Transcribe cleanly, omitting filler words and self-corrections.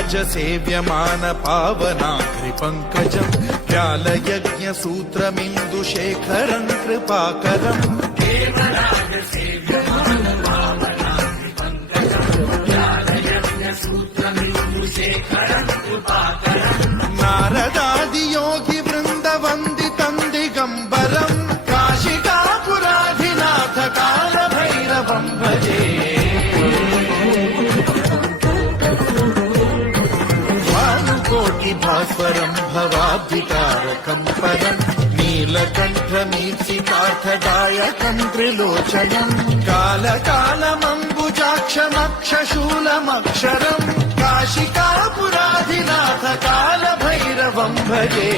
देवराज सेव्यमान पावनाग्रिपङ्कजम् व्यालयज्ञसूत्रमिन्दुशेखरम् कृपाकरम् देवराज सेव्यमान पावनाग्रिपङ्कजम् व्यालयज्ञसूत्रमिन्दुशेखरम् कृपाकरम् नारदादियोगि वृन्दवन्दितम् दिगम्बरम् काशिकापुराधिनाथ कालभैरवम् भजे भास्वरम् भवाब्धिकारकम् परम् नीलकण्ठमीर्षितार्थदायकम् त्रिलोचनम् कालकालमम्बुजाक्षमक्षशूलमक्षरम् काशिकापुराधिनाथ कालभैरवम् भजे